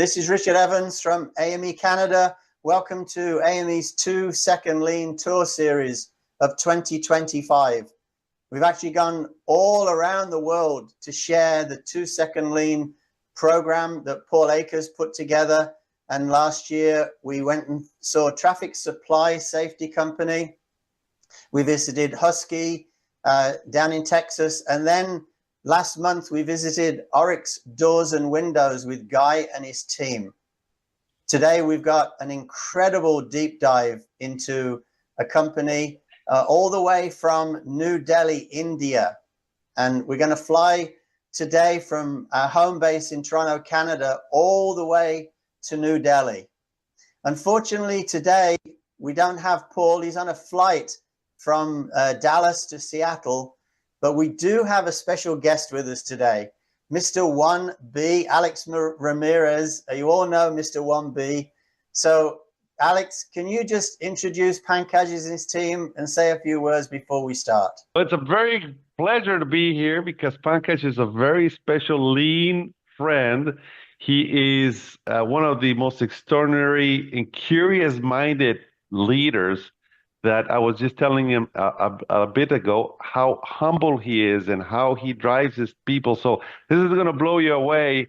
This is Richard Evans from AME Canada. Welcome to AME's 2 Second Lean Tour Series of 2025. We've actually gone all around the world to share the 2 Second Lean program that Paul Akers put together. And last year we went and saw Traffic Supply Safety Company. We visited Husky down in Texas. And then last month we visited Oryx Doors and Windows with Guy and his team. Today we've got an incredible deep dive into a company all the way from New Delhi, India. And we're going to fly today from our home base in Toronto, Canada, all the way to New Delhi. Unfortunately, today we don't have Paul. He's on a flight from Dallas to Seattle, but we do have a special guest with us today, Mr. 1B, Alex Ramirez. You all know Mr. 1B. So, Alex, can you just introduce Pankaj and his team and say a few words before we start? It's a very pleasure to be here because Pankaj is a very special lean friend. He is one of the most extraordinary and curious-minded leaders that I was just telling him a bit ago, how humble he is and how he drives his people. So this is going to blow you away.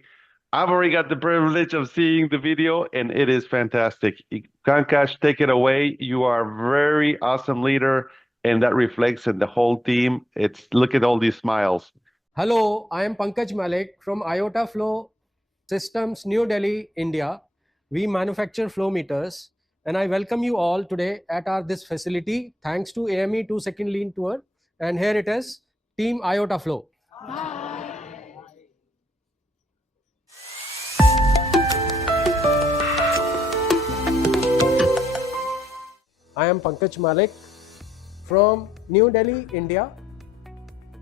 I've already got the privilege of seeing the video, and it is fantastic. Pankaj, take it away. You are a very awesome leader, and that reflects in the whole team. Look at all these smiles. Hello, I am Pankaj Malik from IOTA Flow Systems, New Delhi, India. We manufacture flow meters, and I welcome you all today at this facility thanks to AME 2 Second Lean Tour. And here it is, Team IOTA Flow. I am Pankaj Malik from New Delhi, India.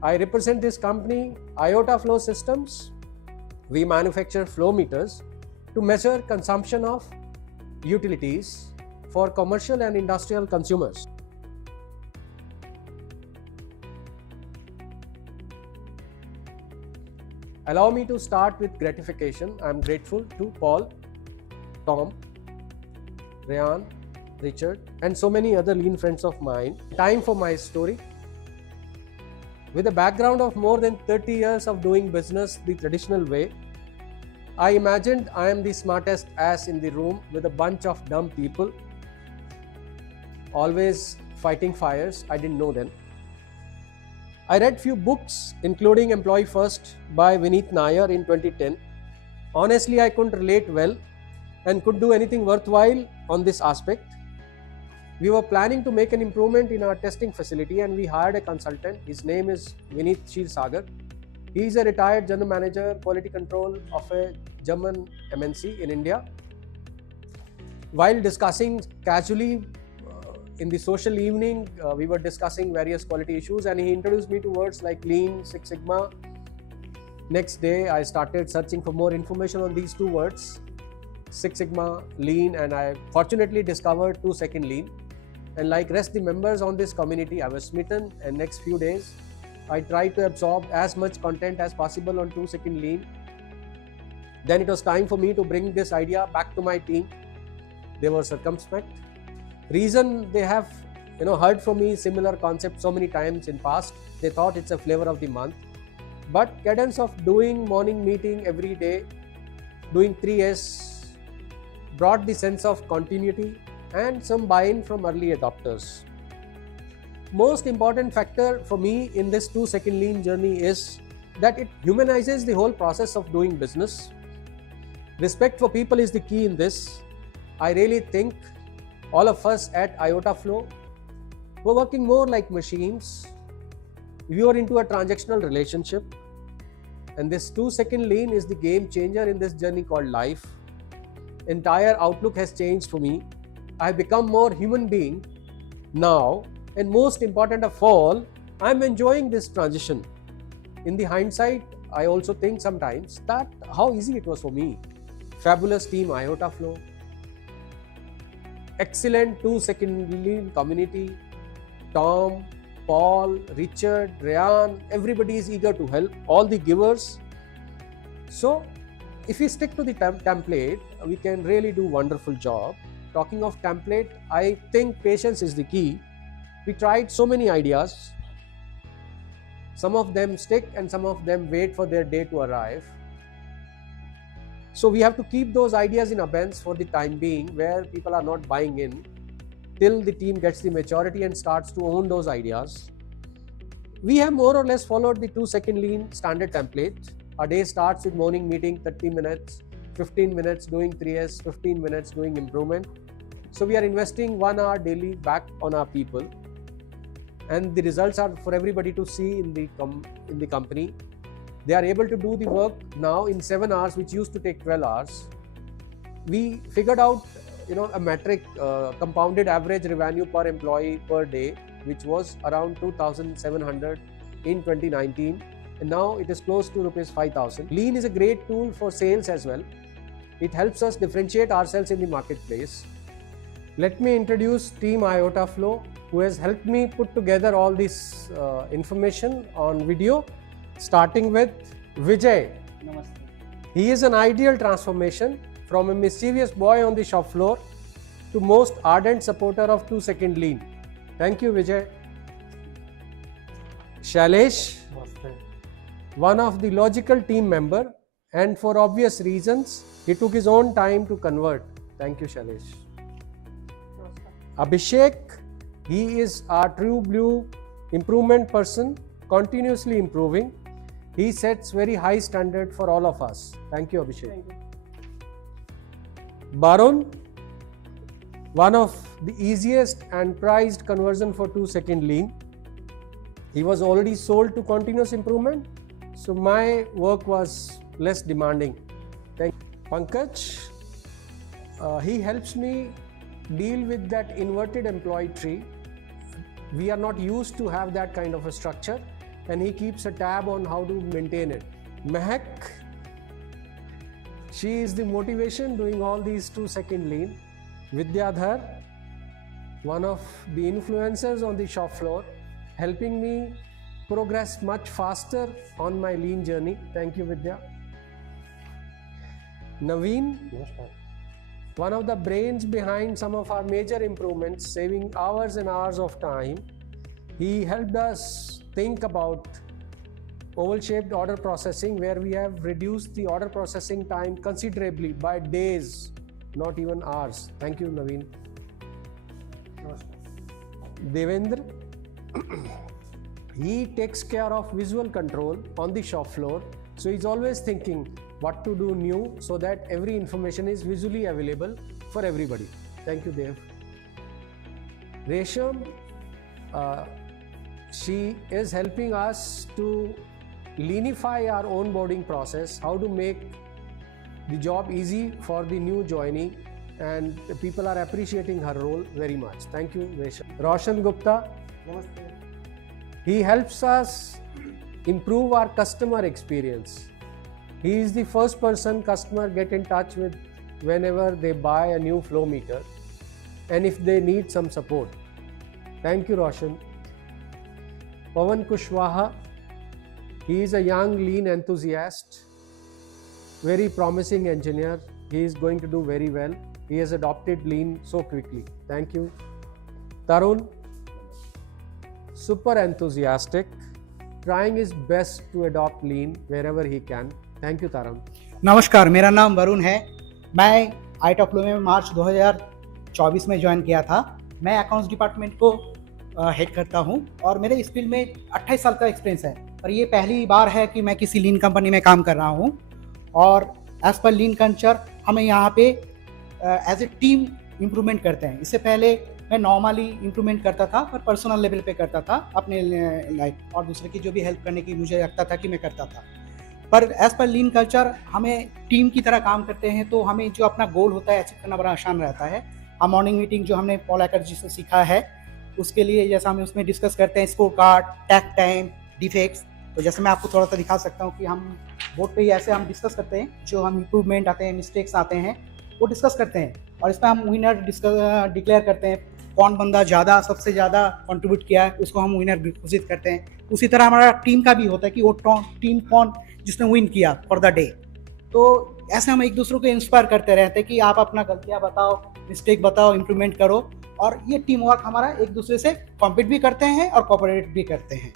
I represent this company, IOTA Flow Systems. We manufacture flow meters to measure consumption of utilities for commercial and industrial consumers. Allow me to start with gratification. I am grateful to Paul, Tom, Ryan, Richard, and so many other lean friends of mine. Time for my story. With a background of more than 30 years of doing business the traditional way, I imagined I am the smartest ass in the room with a bunch of dumb people, always fighting fires. I didn't know then. I read few books, including Employee First by Vineet Nair in 2010. Honestly, I couldn't relate well and could do anything worthwhile on this aspect. We were planning to make an improvement in our testing facility, and we hired a consultant. His name is Vineet Sagar. He is a retired general manager, quality control of a German MNC in India. While discussing casually in the social evening, we were discussing various quality issues, and he introduced me to words like Lean, Six Sigma. Next day, I started searching for more information on these two words, Six Sigma, Lean, and I fortunately discovered 2 Second Lean. And like rest the members on this community, I was smitten, and next few days, I tried to absorb as much content as possible on 2 Second Lean. Then it was time for me to bring this idea back to my team. They were circumspect. Reason they have heard from me similar concept so many times in past. They thought it's a flavor of the month. But cadence of doing morning meeting every day, doing 3S, brought the sense of continuity and some buy-in from early adopters. Most important factor for me in this 2 Second Lean journey is that it humanizes the whole process of doing business. Respect for people is the key in this. I really think all of us at IOTA Flow were working more like machines. We were into a transactional relationship, and this 2 Second Lean is the game changer in this journey called life. Entire outlook has changed for me. I have become more human being now, and most important of all, I am enjoying this transition. In the hindsight, I also think sometimes that how easy it was for me. Fabulous team IOTA Flow, excellent 2 Second Lean community, Tom, Paul, Richard, Ryan, everybody is eager to help, all the givers. So if we stick to the template, we can really do wonderful job. Talking of template, I think patience is the key. We tried so many ideas. Some of them stick and some of them wait for their day to arrive. So we have to keep those ideas in abeyance for the time being, where people are not buying in, till the team gets the maturity and starts to own those ideas. We have more or less followed the 2-second lean standard template. Our day starts with morning meeting, 30 minutes, 15 minutes doing 3S, 15 minutes doing improvement. So we are investing 1 hour daily back on our people, and the results are for everybody to see in the company. They are able to do the work now in 7 hours, which used to take 12 hours. We figured out a metric, compounded average revenue per employee per day, which was around 2,700 in 2019, and now it is close to rupees 5,000. Lean is a great tool for sales as well. It helps us differentiate ourselves in the marketplace. Let me introduce Team IOTA Flow, who has helped me put together all this information on video, starting with Vijay. Namaste. He is an ideal transformation from a mischievous boy on the shop floor to most ardent supporter of 2-second lean. Thank you, Vijay. Shailesh, one of the logical team member, and for obvious reasons, he took his own time to convert. Thank you, Shailesh. Abhishek, he is our true blue improvement person, continuously improving. He sets very high standard for all of us. Thank you, Abhishek. Thank you. Barun, one of the easiest and prized conversion for 2-second lean. He was already sold to continuous improvement, so my work was less demanding. Thank you. Pankaj, he helps me deal with that inverted employee tree. We are not used to have that kind of a structure, and he keeps a tab on how to maintain it. Mehak, she is the motivation doing all these 2-second lean. Vidyadhar, one of the influencers on the shop floor, helping me progress much faster on my lean journey. Thank you, Vidya. Naveen, one of the brains behind some of our major improvements, saving hours and hours of time. He helped us think about oval-shaped order processing, where we have reduced the order processing time considerably by days, not even hours. Thank you, Naveen. Devendra, he takes care of visual control on the shop floor, so he's always thinking what to do new so that every information is visually available for everybody. Thank you, Dev. Resham, she is helping us to leanify our onboarding process, how to make the job easy for the new joinee, and the people are appreciating her role very much. Thank you, Resham. Roshan Gupta, Namaste. he helps us improve our customer experience. He is the first person customer get in touch with whenever they buy a new flow meter and if they need some support. Thank you, Roshan. Pawan Kushwaha, he is a young lean enthusiast, very promising engineer. He is going to do very well. He has adopted lean so quickly. Thank you. Tarun, super enthusiastic, trying his best to adopt lean wherever he can. Thank you, Tarun. नमस्कार, मेरा नाम वरुण है। मैं आईटा फ्लो में मार्च 2024 में ज्वाइन किया था। मैं अकाउंट्स डिपार्टमेंट को हेड करता हूं और मेरे इस फील्ड में 28 साल का एक्सपीरियंस है, पर ये पहली बार है कि मैं किसी लीन कंपनी में काम कर रहा हूं। और एज पर लीन कल्चर हमें यहाँ पे एज ए टीम इम्प्रूवमेंट करते हैं। इससे पहले मैं नॉर्मली इम्प्रूवमेंट करता था, पर पर्सनल लेवल पे करता था अपने लाइफ, और दूसरे की जो भी हेल्प करने की मुझे लगता था कि मैं करता था। पर एज पर लीन कल्चर हमें टीम की तरह काम करते हैं, तो हमें जो अपना गोल होता है अचीव करना बड़ा आसान रहता है। हम मॉर्निंग मीटिंग जो हमने पॉल एकर्ट जी से सीखा है, उसके लिए जैसा हम उसमें डिस्कस करते हैं स्कोर कार्ड, टैक टाइम, डिफेक्ट्स। तो जैसे मैं आपको थोड़ा सा दिखा सकता हूँ कि हम बोर्ड पे ही ऐसे हम डिस्कस करते हैं, जो हम इम्प्रूवमेंट आते हैं, मिस्टेक्स आते हैं, वो डिस्कस करते हैं। और इसमें हम विनर डिक्लेयर करते हैं, कौन बंदा ज़्यादा सबसे ज़्यादा कंट्रीब्यूट किया है उसको हम विनर घोषित करते हैं। उसी तरह हमारा टीम का भी होता है कि वो टीम कौन जिसने विन किया फॉर द डे। तो ऐसे हम एक दूसरे को इंस्पायर करते रहते हैं कि आप अपना गलतियां बताओ, मिस्टेक बताओ, इम्प्रूवमेंट करो। और ये टीम वर्क हमारा एक दूसरे से कॉम्पीट भी करते हैं और कोऑपरेट भी करते हैं।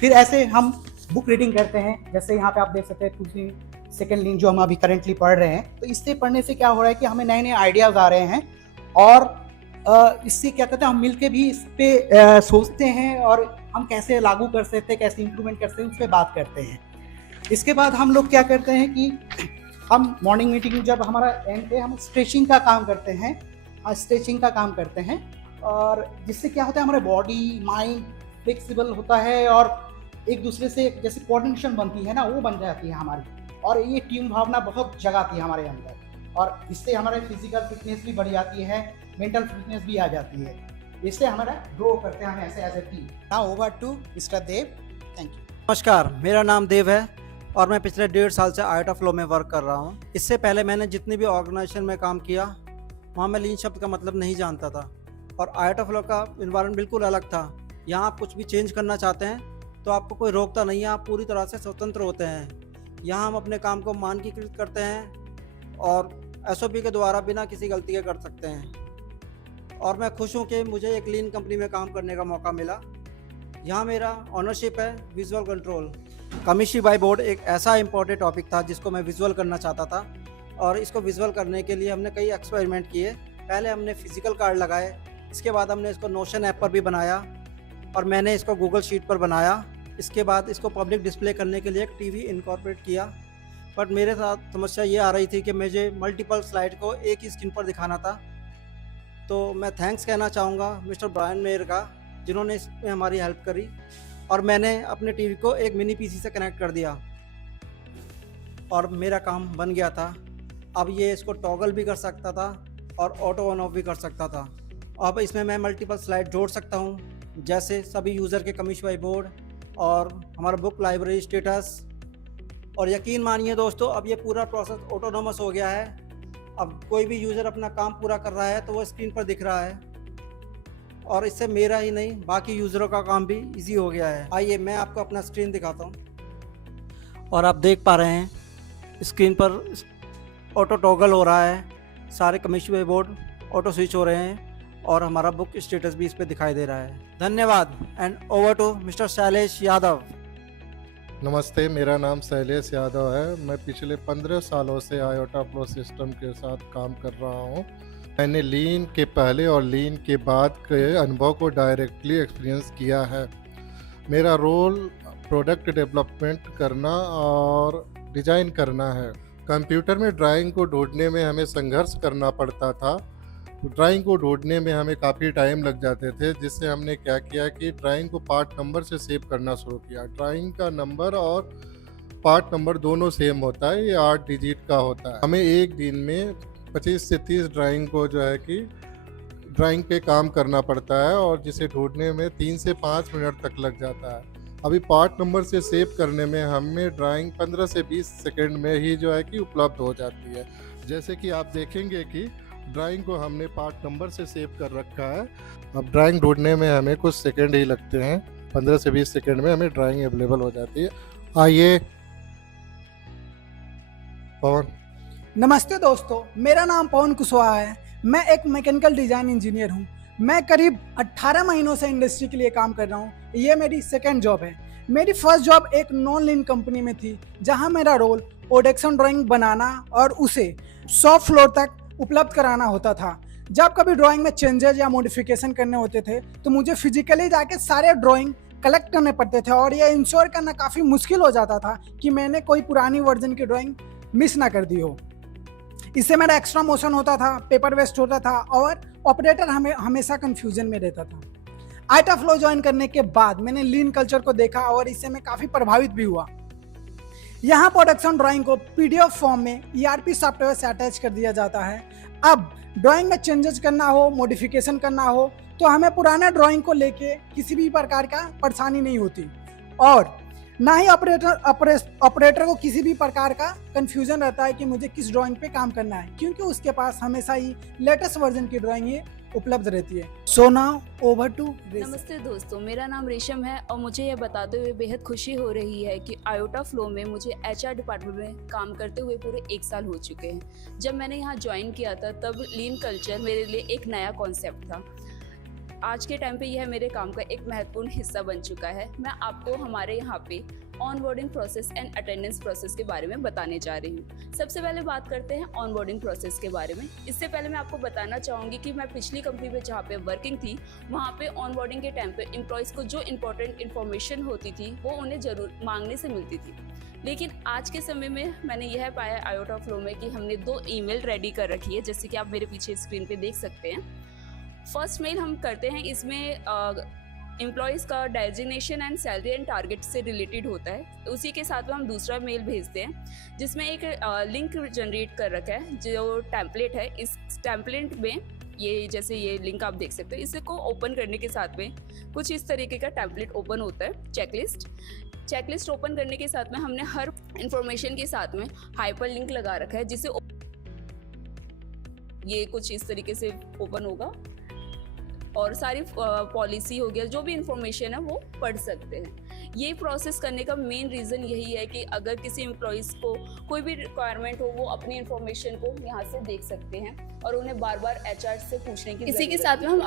फिर ऐसे हम बुक रीडिंग करते हैं, जैसे यहाँ पे आप देख सकते हैं दूसरी सेकेंड लीन जो हम अभी करेंटली पढ़ रहे हैं। तो इससे पढ़ने से क्या हो रहा है कि हमें नए नए आइडियाज आ रहे हैं और इससे क्या कहते हैं हम मिलके भी इस पे सोचते हैं और हम कैसे लागू कर सकते हैं, कैसे इंप्रूवमेंट कर सकते हैं, उस पर बात करते हैं। इसके बाद हम लोग क्या करते हैं कि हम मॉर्निंग मीटिंग जब हमारा एंड पे हम स्ट्रेचिंग का काम करते हैं, और जिससे क्या होता है हमारे बॉडी माइंड फ्लेक्सिबल होता है और एक दूसरे से जैसे कोऑर्डिनेशन बनती है ना, वो बन जाती है हमारी, और ये टीम भावना बहुत जगाती है हमारे अंदर, और इससे हमारे फिजिकल फिटनेस भी बढ़ जाती है, मेंटल फिटनेस भी आ जाती है। इससे हमारा ग्रो करते हैं हम ऐसे as a team. Now over to mister Dev, thank you. नमस्कार, मेरा नाम देव है और मैं पिछले 1.5 साल से आर्ट ऑफ लॉ में वर्क कर रहा हूँ। इससे पहले मैंने जितनी भी ऑर्गेनाइजेशन में काम किया वहाँ मैं लीन शब्द का मतलब नहीं जानता था, और आर्ट ऑफ लॉ का इन्वायरमेंट बिल्कुल अलग था। यहाँ आप कुछ भी चेंज करना चाहते हैं तो आपको कोई रोकता नहीं है, आप पूरी तरह से स्वतंत्र होते हैं। यहाँ हम अपने काम को मानकीकृत करते हैं और SOP के द्वारा बिना किसी गलती के कर सकते हैं। और मैं खुश हूँ कि मुझे एक लीन कंपनी में काम करने का मौका मिला। यहाँ मेरा ऑनरशिप है विजुअल कंट्रोल। कमिश्री बाय बोर्ड एक ऐसा इम्पोर्टेंट टॉपिक था जिसको मैं विजुअल करना चाहता था, और इसको विजुअल करने के लिए हमने कई एक्सपेरिमेंट किए। पहले हमने फिजिकल कार्ड लगाए, इसके बाद हमने इसको नोशन ऐप पर भी बनाया, और मैंने इसको गूगल शीट पर बनाया। इसके बाद इसको पब्लिक डिस्प्ले करने के लिए एक टीवी इनकॉर्पोरेट किया। बट मेरे साथ समस्या ये आ रही थी कि मुझे मल्टीपल स्लाइड को एक ही स्क्रीन पर दिखाना था। तो मैं थैंक्स कहना चाहूँगा मिस्टर ब्रायन मेयर का, जिन्होंने इसमें हमारी हेल्प करी, और मैंने अपने टीवी को एक मिनी PC से कनेक्ट कर दिया और मेरा काम बन गया था। अब ये इसको टॉगल भी कर सकता था और ऑटो ऑन ऑफ भी कर सकता था। अब इसमें मैं मल्टीपल स्लाइड जोड़ सकता हूँ, जैसे सभी यूज़र के कमिश्री बाय बोर्ड और हमारा बुक लाइब्रेरी स्टेटस। और यकीन मानिए दोस्तों, अब ये पूरा प्रोसेस ऑटोनोमस हो गया है। अब कोई भी यूज़र अपना काम पूरा कर रहा है तो वो स्क्रीन पर दिख रहा है, और इससे मेरा ही नहीं बाकी यूज़रों का काम भी इजी हो गया है। आइए मैं आपको अपना स्क्रीन दिखाता हूँ, और आप देख पा रहे हैं स्क्रीन पर ऑटो टॉगल हो रहा है, सारे कमिश्री बाय बोर्ड ऑटो स्विच हो रहे हैं, और हमारा बुक स्टेटस भी इस पे दिखाई दे रहा है। धन्यवाद। And over to mister Shailesh Yadav. नमस्ते, मेरा नाम शैलेश यादव है। मैं पिछले 15 सालों से आयोटा फ्लो सिस्टम के साथ काम कर रहा हूँ। मैंने लीन के पहले और लीन के बाद के अनुभव को डायरेक्टली एक्सपीरियंस किया है। मेरा रोल प्रोडक्ट डेवलपमेंट करना और डिज़ाइन करना है। कंप्यूटर में ड्राइंग को ढूंढने में हमें संघर्ष करना पड़ता था। ड्राइंग को ढूंढने में हमें काफ़ी टाइम लग जाते थे, जिससे हमने क्या किया कि ड्राइंग को पार्ट नंबर से सेव करना शुरू किया। ड्राइंग का नंबर और पार्ट नंबर दोनों सेम होता है, ये 8 डिजिट का होता है। हमें एक दिन में 25 से 30 ड्राइंग को जो है कि ड्राइंग पे काम करना पड़ता है, और जिसे ढूंढने में 3 से 5 मिनट तक लग जाता है। अभी पार्ट नंबर से सेव करने में हमें ड्राइंग 15 से 20 सेकेंड में ही जो है कि उपलब्ध हो जाती है। जैसे कि आप देखेंगे कि ड्राइंग को हमने पार्ट नंबर से सेव कर रखा है। अब ड्राइंग ढूंढने में हमें कुछ सेकंड ही लगते हैं, 15 से 20 सेकंड में हमें ड्राइंग अवेलेबल हो जाती है। आइए पवन। नमस्ते दोस्तों, मेरा नाम पवन कुशवाहा है। मैं एक मैकेनिकल डिज़ाइन इंजीनियर हूँ। मैं करीब 18 महीनों से इंडस्ट्री के लिए काम कर रहा हूँ। ये मेरी सेकंड जॉब है। मेरी फर्स्ट जॉब एक नॉन लीन कंपनी में थी, जहाँ मेरा रोल प्रोडक्शन ड्राइंग बनाना और उसे शॉप फ्लोर तक उपलब्ध कराना होता था। जब कभी ड्राइंग में चेंजेस या मॉडिफिकेशन करने होते थे तो मुझे फिजिकली जाके सारे ड्राइंग कलेक्ट करने पड़ते थे, और ये इंश्योर करना काफ़ी मुश्किल हो जाता था कि मैंने कोई पुरानी वर्जन की ड्राइंग मिस ना कर दी हो। इससे मेरा एक्स्ट्रा मोशन होता था, पेपर वेस्ट होता था, और ऑपरेटर हमेशा कन्फ्यूजन में रहता था। आर्ट ऑफ लॉ ज्वाइन करने के बाद मैंने लीन कल्चर को देखा और इससे मैं काफ़ी प्रभावित भी हुआ। यहाँ प्रोडक्शन ड्राइंग को PDF फॉर्म में ERP सॉफ्टवेयर से अटैच कर दिया जाता है। अब ड्राइंग में चेंजेस करना हो, मॉडिफिकेशन करना हो, तो हमें पुराना ड्राइंग को लेके किसी भी प्रकार का परेशानी नहीं होती, और ना ही ऑपरेटर को किसी भी प्रकार का कंफ्यूजन रहता है कि मुझे किस ड्राइंग पे काम करना है, क्योंकि उसके पास हमेशा ही लेटेस्ट वर्जन की ड्राइंग ही उपलब्ध रहती है। सो नाउ ओवर टू रेशम। नमस्ते दोस्तों, मेरा नाम रेशम है और मुझे यह बताते हुए बेहद खुशी हो रही है कि आयोटा फ्लो में मुझे एचआर डिपार्टमेंट में काम करते हुए पूरे 1 साल हो चुके हैं। जब मैंने यहाँ ज्वाइन किया था तब लीन कल्चर मेरे लिए एक नया कॉन्सेप्ट था। आज के टाइम पे यह मेरे काम का एक महत्वपूर्ण हिस्सा बन चुका है। मैं आपको हमारे यहाँ पे onboarding process and attendance process के बारे में बताने जा रही हूँ। सबसे पहले बात करते हैं ऑनबोर्डिंग प्रोसेस के बारे में। इससे पहले मैं आपको बताना चाहूँगी कि मैं पिछली कंपनी में जहाँ पे वर्किंग थी वहाँ पे ऑनबोर्डिंग के टाइम पे एम्प्लॉयज़ को जो इंपॉर्टेंट इन्फॉर्मेशन होती थी वो उन्हें जरूर मांगने से मिलती थी। लेकिन आज के समय में मैंने यह पाया आयोटा फ्लो में कि हमने 2 ईमेल रेडी कर रखी है, जैसे कि आप मेरे पीछे स्क्रीन पे देख सकते हैं। फर्स्ट मेल हम करते हैं, इसमें एम्प्लॉयज़ का designation and salary and target से रिलेटेड होता है। उसी के साथ में हम दूसरा मेल भेजते हैं जिसमें एक लिंक जनरेट कर रखा है जो टेम्पलेट है। इस टेम्पलेट में ये जैसे ये लिंक आप देख सकते हैं, इसको ओपन करने के साथ में कुछ इस तरीके का टेम्पलेट ओपन होता है। चेकलिस्ट ओपन करने के साथ में हमने हर इंफॉर्मेशन के साथ में हाइपर लिंक लगा रखा है, जिसे ये कुछ इस तरीके से ओपन होगा और सारी पॉलिसी हो गया, जो भी इंफॉर्मेशन है वो पढ़ सकते हैं। ये प्रोसेस करने का मेन रीज़न यही है कि अगर किसी एम्प्लॉयज़ को कोई भी रिक्वायरमेंट हो वो अपनी इंफॉर्मेशन को यहाँ से देख सकते हैं और उन्हें बार बार एचआर से पूछने की। इसी के साथ में हम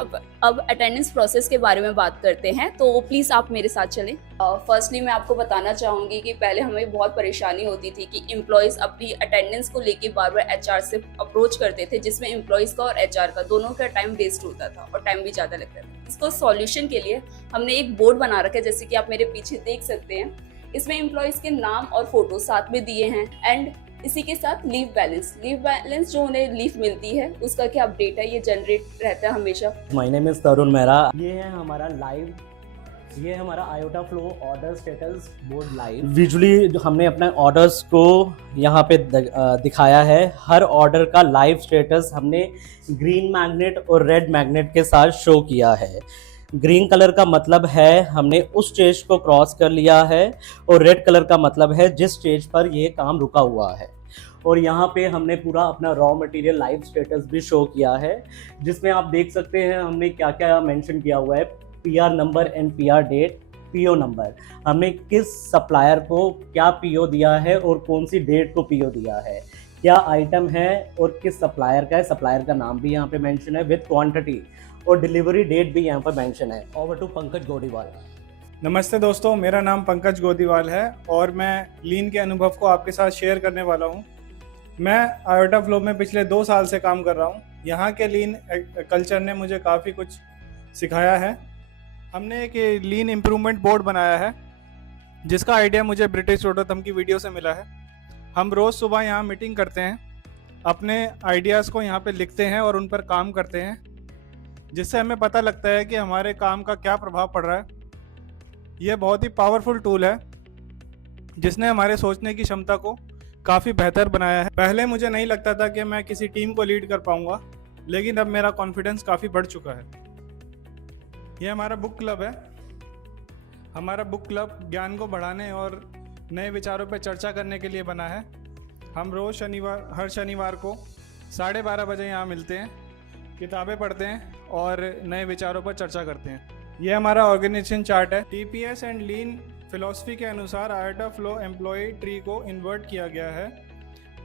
अब अटेंडेंस प्रोसेस के बारे में बात करते हैं, तो प्लीज़ आप मेरे साथ चलें। फर्स्टली मैं आपको बताना चाहूँगी कि पहले हमें बहुत परेशानी होती थी कि एम्प्लॉयज़ अपनी अटेंडेंस को लेके बार बार एचआर से अप्रोच करते थे, जिसमें एम्प्लॉयज़ का और एचआर का दोनों का टाइम वेस्ट होता था और टाइम भी ज़्यादा लगता था। इसको सॉल्यूशन के लिए हमने एक बोर्ड बना रखा है, जैसे कि आप मेरे पीछे देख सकते हैं। इसमें एम्प्लॉयज़ के नाम और फोटो साथ में दिए हैं एंड इसी के साथ लीव बैलेंस जो उन्हें लीव मिलती है उसका क्या अपडेट है, ये जनरेट रहता है हमेशा। माय नेम इज तरुण मेहरा। ये है हमारा लाइव, ये हमारा iota flow order status board live. Visually हमने अपने ऑर्डर्स को यहाँ पे दिखाया है। हर ऑर्डर का लाइव स्टेटस हमने ग्रीन मैग्नेट और रेड मैग्नेट के साथ शो किया है। ग्रीन कलर का मतलब है हमने उस स्टेज को क्रॉस कर लिया है और रेड कलर का मतलब है जिस स्टेज पर ये काम रुका हुआ है। और यहाँ पे हमने पूरा अपना रॉ मटेरियल लाइव स्टेटस भी शो किया है, जिसमें आप देख सकते हैं हमने क्या क्या मेंशन किया हुआ है। PR number and PR date, PO number, हमने किस सप्लायर को क्या पीओ दिया है और कौन सी डेट को पीओ दिया है, क्या आइटम है और किस सप्लायर का है। सप्लायर का नाम भी यहाँ पे मेंशन है विद क्वांटिटी और डिलीवरी डेट भी यहाँ पर मेंशन है। Over to Pankaj Godiwal. नमस्ते दोस्तों, मेरा नाम पंकज गोदीवाल है और मैं लीन के अनुभव को आपके साथ शेयर करने वाला हूँ। मैं आयोटा फ्लो में पिछले 2 साल से काम कर रहा हूँ। यहाँ के लीन कल्चर ने मुझे काफ़ी कुछ सिखाया है। हमने एक लीन इम्प्रूवमेंट बोर्ड बनाया है जिसका आइडिया मुझे ब्रिटिश रोटोथम की वीडियो से मिला है। हम रोज़ सुबह यहाँ मीटिंग करते हैं, अपने आइडियाज़ को यहाँ पे लिखते हैं और उन पर काम करते हैं, जिससे हमें पता लगता है कि हमारे काम का क्या प्रभाव पड़ रहा है। यह बहुत ही पावरफुल टूल है जिसने हमारे सोचने की क्षमता को काफ़ी बेहतर बनाया है। पहले मुझे नहीं लगता था कि मैं किसी टीम को लीड कर पाऊंगा, लेकिन अब मेरा कॉन्फिडेंस काफ़ी बढ़ चुका है। यह हमारा बुक क्लब है। हमारा बुक क्लब ज्ञान को बढ़ाने और नए विचारों पर चर्चा करने के लिए बना है। हम रोज़ हर शनिवार को 12:30 बजे यहाँ मिलते हैं, किताबें पढ़ते हैं और नए विचारों पर चर्चा करते हैं। यह हमारा ऑर्गेनाइजेशन चार्ट है। टीपीएस एंड लीन फिलॉसफी के अनुसार आयोटा फ्लो एम्प्लॉय ट्री को इन्वर्ट किया गया है।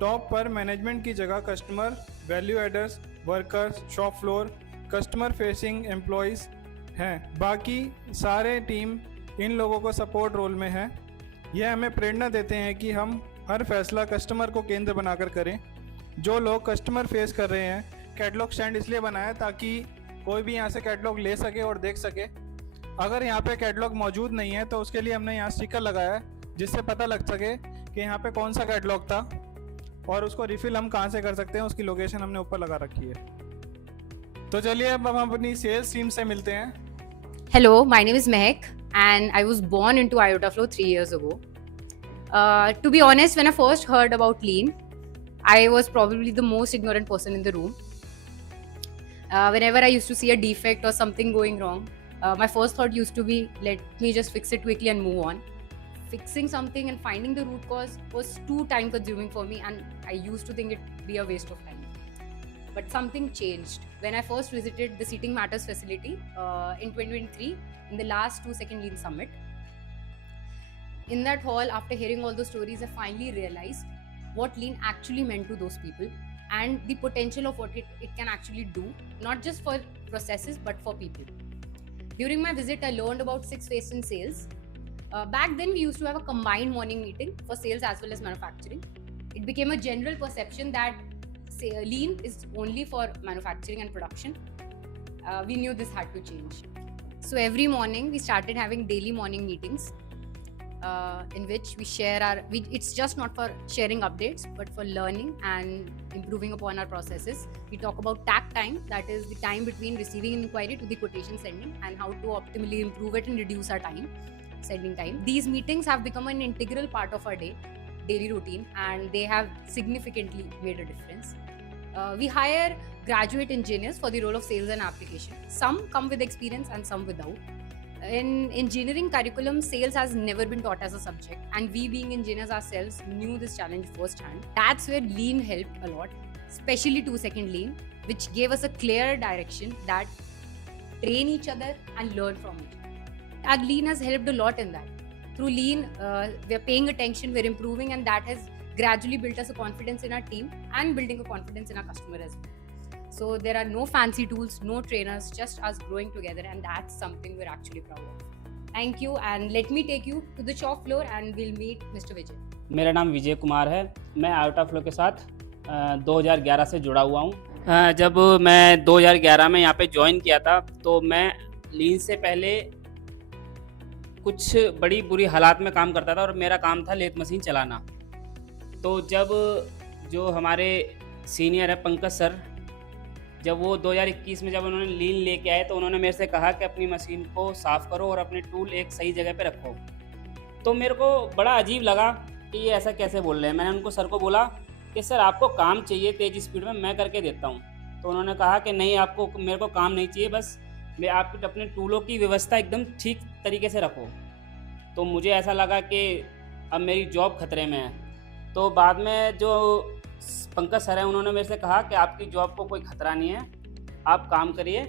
टॉप पर मैनेजमेंट की जगह customer, value aiders, workers, shop floor, customer facing employees हैं। बाकी सारे टीम इन लोगों को सपोर्ट रोल में है। यह हमें प्रेरणा देते हैं कि हम हर फैसला कस्टमर को केंद्र बनाकर करें। जो लोग कस्टमर फेस कर रहे हैं, कैटलॉग स्टैंड इसलिए बनाया ताकि कोई भी यहाँ से कैटलॉग ले सके और देख सके। अगर यहाँ पे कैटलॉग मौजूद नहीं है तो उसके लिए हमने यहाँ स्टिकर लगाया है, जिससे पता लग सके कि यहाँ पे कौन सा कैटलॉग था और उसको रिफ़िल हम कहाँ से कर सकते हैं, उसकी लोकेशन हमने ऊपर लगा रखी है। तो चलिए अब हम अपनी सेल्स टीम से मिलते हैं। Hello, my name is Mehak and I was born into Iota Flow 3 years ago. To be honest, when I first heard about Lean, I was probably the most ignorant person in the room. Whenever I used to see a defect or something going wrong, my first thought used to be, let me just fix it quickly and move on. Fixing something and finding the root cause was too time consuming for me, and I used to think it'd be a waste of time. but something changed when I first visited the Seating Matters facility in 2023 in the last 2-second Lean Summit. In that hall, after hearing all those stories, I finally realized what Lean actually meant to those people and the potential of what it can actually do, not just for processes but for people. During my visit, I learned about 6 phases in sales. Back then, we used to have a combined morning meeting for sales as well as manufacturing. It became a general perception that Lean is only for manufacturing and production. We knew this had to change. So every morning, we started having daily morning meetings in which we share it's just not for sharing updates, but for learning and improving upon our processes. We talk about takt time, that is the time between receiving an inquiry to the quotation sending, and how to optimally improve it and reduce our sending time. These meetings have become an integral part of our daily routine, and they have significantly made a difference. We hire graduate engineers for the role of sales and application. Some come with experience and some without. In engineering curriculum, sales has never been taught as a subject, and we being engineers ourselves knew this challenge firsthand. That's where Lean helped a lot, especially 2-second Lean, which gave us a clear direction that train each other and learn from each other. And Lean has helped a lot in that. Through Lean, we're paying attention, we're improving, and that has gradually built us a confidence in our team and building a confidence in our customer as well. So there are no fancy tools, no trainers, just us growing together, and that's something we're actually proud of. Thank you, and let me take you to the shop floor and we'll meet Mr. Vijay. मेरा नाम विजय कुमार है। मैं iota flow के साथ 2011 से जुड़ा हुआ हूँ। जब मैं 2011 में यहाँ पे ज्वाइन किया था तो मैं लीन से पहले कुछ बड़ी बुरी हालात में काम करता था और मेरा काम था लेथ मशीन चलाना। तो जब जो हमारे सीनियर है पंकज सर, जब वो 2021 में जब उन्होंने लीन लेके आए तो उन्होंने मेरे से कहा कि अपनी मशीन को साफ़ करो और अपने टूल एक सही जगह पे रखो। तो मेरे को बड़ा अजीब लगा कि ये ऐसा कैसे बोल रहे हैं। मैंने उनको सर को बोला कि सर आपको काम चाहिए तेज़ स्पीड में, मैं करके देता हूँ। तो उन्होंने कहा कि नहीं, आपको मेरे को काम नहीं चाहिए, बस मैं आप अपने टूलों की व्यवस्था एकदम ठीक तरीके से रखो। तो मुझे ऐसा लगा कि अब मेरी जॉब खतरे में है। तो बाद में जो पंकज सर है उन्होंने मेरे से कहा कि आपकी जॉब को कोई खतरा नहीं है, आप काम करिए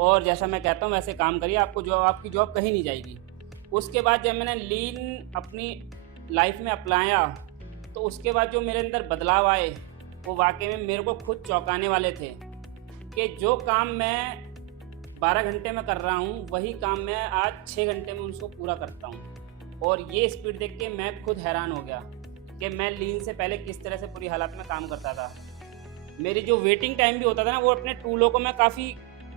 और जैसा मैं कहता हूँ वैसे काम करिए, आपकी जॉब कहीं नहीं जाएगी। उसके बाद जब मैंने लीन अपनी लाइफ में अपनाया तो उसके बाद जो मेरे अंदर बदलाव आए वो वाकई में मेरे को खुद चौंकाने वाले थे कि जो काम मैं 12 घंटे में कर रहा हूँ वही काम मैं आज 6 घंटे में उसको पूरा करता हूँ। और ये स्पीड देख के मैं खुद हैरान हो गया कि मैं लीन से पहले किस तरह से पूरी हालात में काम करता था। मेरी जो वेटिंग टाइम भी होता था ना, वो अपने टूलों को मैं काफ़ी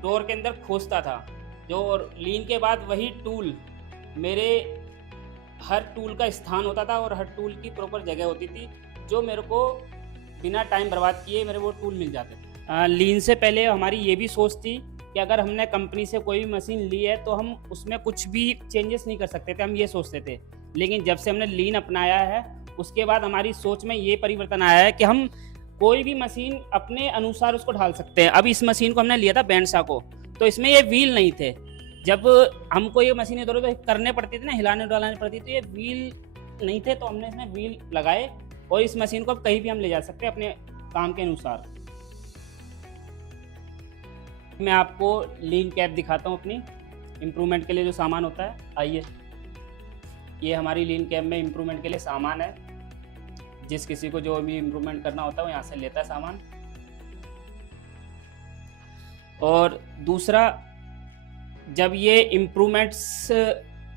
डोर के अंदर खोजता था। जो और लीन के बाद वही टूल मेरे हर टूल का स्थान होता था और हर टूल की प्रॉपर जगह होती थी, जो मेरे को बिना टाइम बर्बाद किए मेरे वो टूल मिल जाते थे। लीन से पहले हमारी ये भी सोच थी कि अगर हमने कंपनी से कोई भी मशीन ली है तो हम उसमें कुछ भी चेंजेस नहीं कर सकते थे, हम ये सोचते थे। लेकिन जब से हमने लीन अपनाया है उसके बाद हमारी सोच में ये परिवर्तन आया है कि हम कोई भी मशीन अपने अनुसार उसको ढाल सकते हैं। अब इस मशीन को हमने लिया था बैंडसा को, तो इसमें ये व्हील नहीं थे। जब हमको ये मशीनें तो करने पड़ती थी ना, हिलाने डुलाने पड़ती थी, ये व्हील नहीं थे, तो हमने इसमें व्हील लगाए और इस मशीन को अब कहीं भी हम ले जा सकते हैं अपने काम के अनुसार। मैं आपको लीन कैप दिखाता हूँ अपनी इम्प्रूवमेंट के लिए जो सामान होता है। आइए, ये हमारी लीन कैप में इम्प्रूवमेंट के लिए सामान है। जिस किसी को जो भी इम्प्रूवमेंट करना होता है वो यहाँ से लेता है सामान। और दूसरा, जब ये इम्प्रूवमेंट्स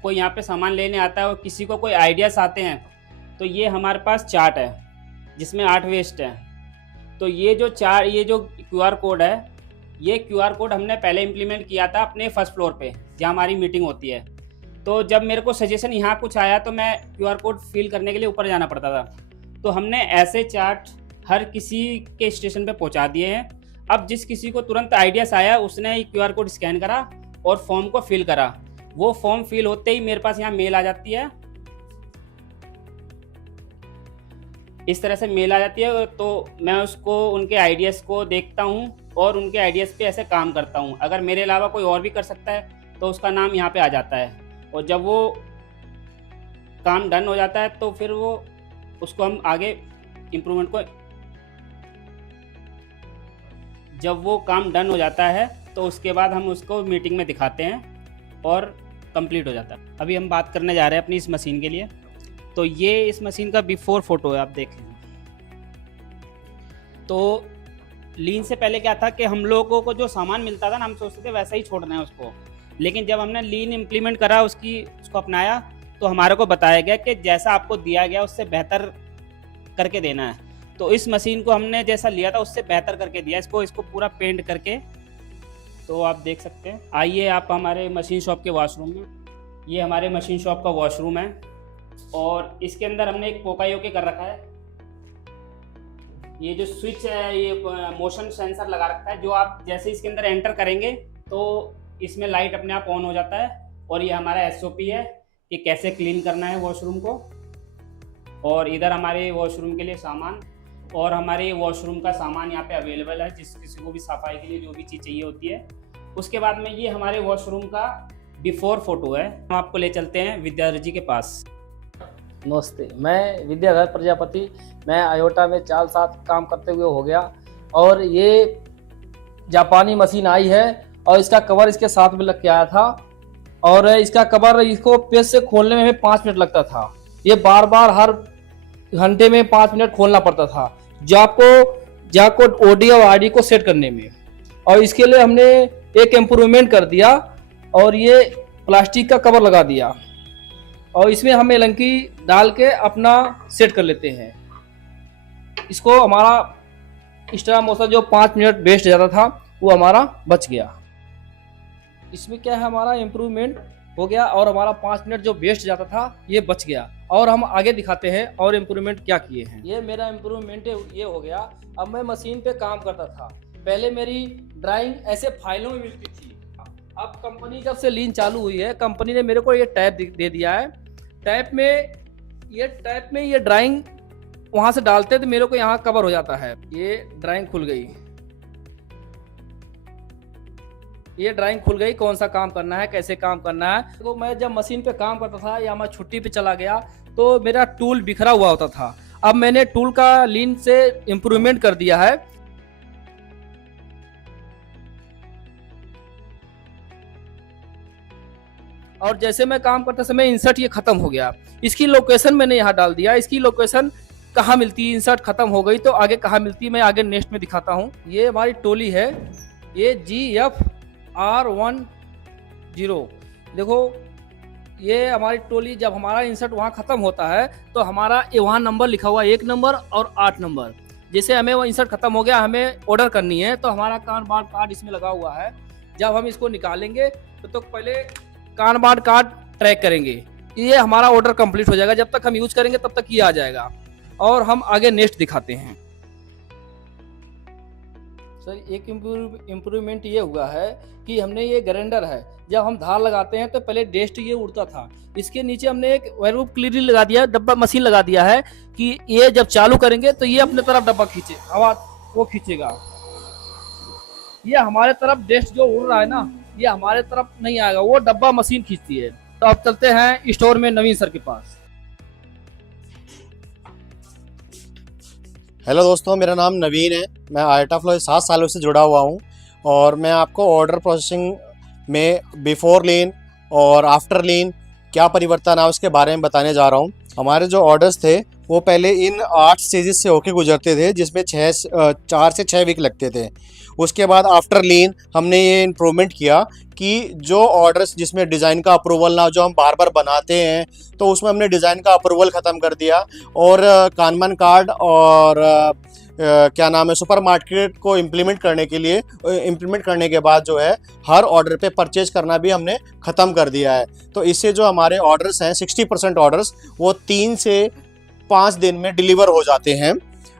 कोई यहाँ पे सामान लेने आता है और किसी को कोई आइडियाज़ आते हैं तो ये हमारे पास चार्ट है जिसमें 8 वेस्ट है। तो ये जो QR कोड है, ये QR कोड हमने पहले इम्प्लीमेंट किया था अपने फर्स्ट फ्लोर पे जहाँ हमारी मीटिंग होती है। तो जब मेरे को सजेशन यहाँ कुछ आया तो मैं QR कोड फिल करने के लिए ऊपर जाना पड़ता था। तो हमने ऐसे चार्ट हर किसी के स्टेशन पे पहुँचा दिए हैं। अब जिस किसी को तुरंत आइडियाज़ आया उसने QR कोड स्कैन करा और फॉर्म को फिल करा। वो फॉर्म फिल होते ही मेरे पास यहाँ मेल आ जाती है, इस तरह से मेल आ जाती है। तो मैं उसको उनके आइडियाज़ को देखता हूँ और उनके आइडियाज़ पे ऐसे काम करता हूँ। अगर मेरे अलावा कोई और भी कर सकता है तो उसका नाम यहाँ पे आ जाता है। और जब वो काम डन हो जाता है तो फिर वो उसको हम आगे इम्प्रूवमेंट को जब वो काम डन हो जाता है तो उसके बाद हम उसको मीटिंग में दिखाते हैं और कंप्लीट हो जाता है। अभी हम बात करने जा रहे हैं अपनी इस मशीन के लिए। तो ये इस मशीन का बिफोर फोटो है, आप देख लें। तो लीन से पहले क्या था कि हम लोगों को जो सामान मिलता था ना, हम सोचते थे वैसा ही छोड़ना है उसको, लेकिन जब हमने लीन इम्प्लीमेंट करा, उसको अपनाया, तो हमारे को बताया गया कि जैसा आपको दिया गया उससे बेहतर करके देना है। तो इस मशीन को हमने जैसा लिया था उससे बेहतर करके दिया, इसको पूरा पेंट करके। तो आप देख सकते हैं। आइए आप हमारे मशीन शॉप के वॉशरूम में। ये हमारे मशीन शॉप का वॉशरूम है और इसके अंदर हमने एक पोकायोके कर रखा है। ये जो स्विच है, ये मोशन सेंसर लगा रखा है, जो आप जैसे इसके अंदर एंटर करेंगे तो इसमें लाइट अपने आप ऑन हो जाता है। और ये हमारा एसओपी है कि कैसे क्लीन करना है वॉशरूम को। और इधर हमारे वॉशरूम के लिए सामान, और हमारे वॉशरूम का सामान यहाँ पे अवेलेबल है, जिस किसी को भी सफाई के लिए जो भी चीज़ चाहिए होती है। उसके बाद में ये हमारे वॉशरूम का बिफोर फोटो है। हम आपको ले चलते हैं विद्याधर जी के पास। नमस्ते, मैं विद्याधर प्रजापति। मैं आयोटा में 4 साल काम करते हुए हो गया, और ये जापानी मशीन आई है और इसका कवर इसके साथ में लग के आया था। और इसका कवर, इसको पेज से खोलने में 5 मिनट लगता था। ये बार बार हर घंटे में 5 मिनट खोलना पड़ता था जाको ओडी और आईडी को सेट करने में। और इसके लिए हमने एक इम्प्रूवमेंट कर दिया और ये प्लास्टिक का कवर लगा दिया, और इसमें हम एलंकी डाल के अपना सेट कर लेते हैं। इसको हमारा एक्स्ट्रा मोशन जो 5 मिनट वेस्ट जाता था वो हमारा बच गया। इसमें क्या है, हमारा इम्प्रूवमेंट हो गया और हमारा 5 मिनट जो वेस्ट जाता था ये बच गया। और हम आगे दिखाते हैं और इम्प्रूवमेंट क्या किए हैं। ये मेरा इम्प्रूवमेंट ये हो गया। अब मैं मशीन पे काम करता था, पहले मेरी ड्राइंग ऐसे फाइलों में मिलती थी। अब कंपनी जब से लीन चालू हुई है, कंपनी ने मेरे को ये टैब दे दिया है। टैब में ये ड्राइंग वहाँ से डालते तो मेरे को यहाँ कवर हो जाता है। ये ड्राइंग खुल गई, कौन सा काम करना है, कैसे काम करना है। तो मैं जब मशीन पे काम करता था या मैं छुट्टी पे चला गया तो मेरा टूल बिखरा हुआ होता था। अब मैंने टूल का लीन से इम्प्रूवमेंट कर दिया है। और जैसे मैं काम करते समय इंसर्ट ये खत्म हो गया। इसकी लोकेशन मैंने यहाँ डाल दिया। इसकी लोकेशन कहाँ मिलती है, इंसर्ट खत्म हो गई तो आगे कहाँ मिलती है मैं आगे नेक्स्ट में दिखाता हूँ। ये हमारी टोली है, ये GFR10। देखो ये हमारी टोली, जब हमारा इंसर्ट वहाँ ख़त्म होता है तो हमारा वहाँ नंबर लिखा हुआ है 1 नंबर और 8 नंबर। जैसे हमें वो इंसर्ट खत्म हो गया, हमें ऑर्डर करनी है तो हमारा कार्ड इसमें लगा हुआ है। जब हम इसको निकालेंगे तो पहले कार्ड ट्रैक करेंगे, ये हमारा ऑर्डर कंप्लीट हो जाएगा। जब तक हम यूज करेंगे तब तक ये आ जाएगा। और हम आगे नेक्स्ट दिखाते हैं। सर एक इम्प्रूवमेंट ये हुआ है कि हमने ये ग्राइंडर है, जब हम धार लगाते हैं तो पहले डेस्ट ये उड़ता था। इसके नीचे हमने एक वेरूप क्लीनर लगा दिया, डब्बा मशीन लगा दिया है कि ये जब चालू करेंगे तो ये अपने तरफ डब्बा खींचे, आवाज वो खींचेगा। ये हमारे तरफ डेस्ट जो उड़ रहा है ना, ये हमारे तरफ नहीं आएगा, वो डब्बा मशीन खींचती है। तो अब चलते हैं स्टोर में नवीन सर के पास। हेलो दोस्तों, मेरा नाम नवीन है। मैं आयोटा फ्लो 7 सालों से जुड़ा हुआ हूं और मैं आपको ऑर्डर प्रोसेसिंग में बिफोर लीन और आफ्टर लीन क्या परिवर्तन है उसके बारे में बताने जा रहा हूं। हमारे जो ऑर्डर्स थे वो पहले इन 8 स्टेजेस से होके गुजरते थे, जिसमें 4 से 6 वीक लगते थे। उसके बाद आफ्टर लीन हमने ये इम्प्रूवमेंट किया कि जो ऑर्डर्स जिसमें डिज़ाइन का अप्रूवल ना, जो हम बार बार बनाते हैं, तो उसमें हमने डिज़ाइन का अप्रूवल ख़त्म कर दिया। और कानमन कार्ड और क्या नाम है सुपर मार्केट को इम्प्लीमेंट करने के बाद जो है हर ऑर्डर पे परचेज करना भी हमने ख़त्म कर दिया है। तो इससे जो हमारे ऑर्डर्स हैं 60% ऑर्डर्स वो 3 से 5 दिन में डिलीवर हो जाते हैं।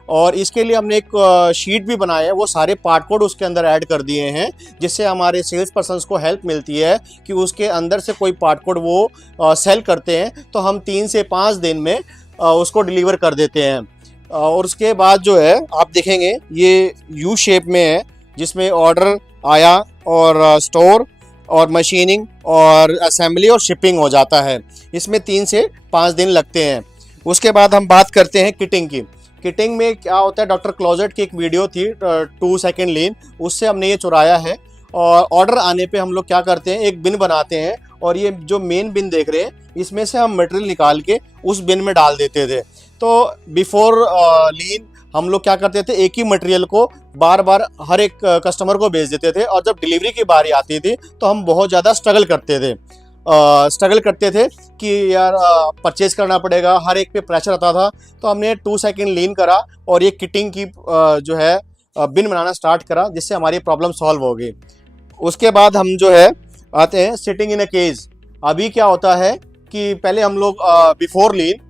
और इसके लिए हमने एक शीट भी बनाया है, वो सारे पार्ट कोड उसके अंदर ऐड कर दिए हैं, जिससे हमारे सेल्स पर्सन्स को हेल्प मिलती है कि उसके अंदर से कोई पार्ट कोड वो सेल करते हैं तो हम 3 से 5 दिन में उसको डिलीवर कर देते हैं। और उसके बाद जो है आप देखेंगे ये यू शेप में है, जिसमें ऑर्डर आया और स्टोर और मशीनिंग और असेंबली और शिपिंग हो जाता है। इसमें 3 से 5 दिन लगते हैं। उसके बाद हम बात करते हैं किटिंग की। किटिंग में क्या होता है, डॉक्टर क्लोजेट की एक वीडियो थी 2 सेकंड लीन, उससे हमने ये चुराया है। और ऑर्डर आने पे हम लोग क्या करते हैं, एक बिन बनाते हैं और ये जो मेन बिन देख रहे हैं इसमें से हम मटेरियल निकाल के उस बिन में डाल देते थे। तो बिफोर लीन हम लोग क्या करते थे, एक ही मटेरियल को बार बार हर एक कस्टमर को भेज देते थे, और जब डिलीवरी की बारी आती थी तो हम बहुत ज़्यादा स्ट्रगल करते थे कि यार परचेज करना पड़ेगा, हर एक पे प्रेशर आता था। तो हमने 2 सेकंड लीन करा और ये किटिंग की जो है बिन बनाना स्टार्ट करा, जिससे हमारी प्रॉब्लम सॉल्व हो गई। उसके बाद हम जो है आते हैं सिटिंग इन अ केज। अभी क्या होता है कि पहले हम लोग बिफोर लीन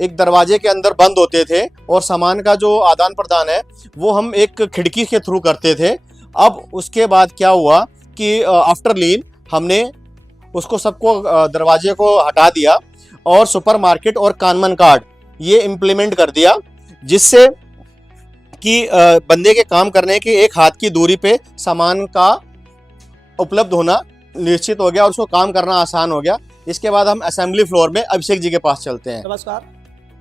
एक दरवाजे के अंदर बंद होते थे और सामान का जो आदान प्रदान है वो हम एक खिड़की के थ्रू करते थे। अब उसके बाद क्या हुआ कि आफ्टर लीन हमने उसको सबको दरवाजे को हटा दिया और सुपरमार्केट और कानमन कार्ड ये इम्प्लीमेंट कर दिया, जिससे कि बंदे के काम करने की एक हाथ की दूरी पे सामान का उपलब्ध होना निश्चित हो गया और उसको काम करना आसान हो गया। इसके बाद हम असेंबली फ्लोर में अभिषेक जी के पास चलते हैं। नमस्कार,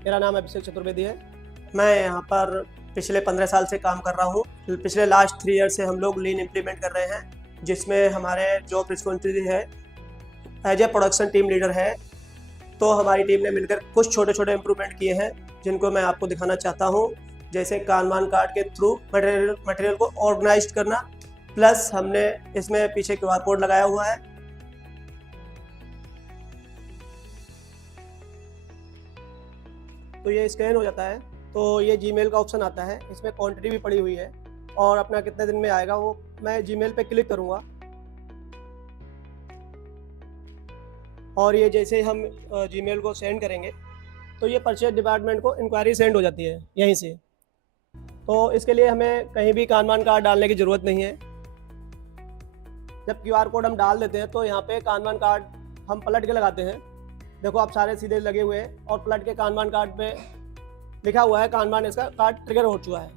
मेरा नाम अभिषेक चतुर्वेदी है। मैं यहाँ पर पिछले 15 साल से काम कर रहा हूँ। पिछले लास्ट 3 ईयर से हम लोग लीन इम्प्लीमेंट कर रहे हैं, जिसमें हमारे जॉब रिस्पॉन्सिबिलिटी है as a production team leader है। तो हमारी टीम ने मिलकर कुछ छोटे छोटे इम्प्रूवमेंट किए हैं जिनको मैं आपको दिखाना चाहता हूँ। जैसे कानमान कार्ड के थ्रू मटेरियल को ऑर्गेनाइज करना, प्लस हमने इसमें पीछे QR कोड लगाया हुआ है। तो ये स्कैन हो जाता है तो ये जीमेल का ऑप्शन आता है, इसमें क्वांटिटी भी पड़ी हुई है और अपना कितने दिन में आएगा वो मैं जीमेल पे क्लिक करूँगा और ये जैसे हम जीमेल को सेंड करेंगे तो ये परचेज डिपार्टमेंट को इंक्वायरी सेंड हो जाती है यहीं से। तो इसके लिए हमें कहीं भी कानमान कार्ड डालने की ज़रूरत नहीं है। जब QR कोड हम डाल देते हैं तो यहाँ पे कानमान कार्ड हम पलट के लगाते हैं। देखो आप सारे सीधे लगे हुए हैं और पलट के कानमान कार्ड पे लिखा हुआ है कानमान, इसका कार्ड ट्रिगर हो चुका है।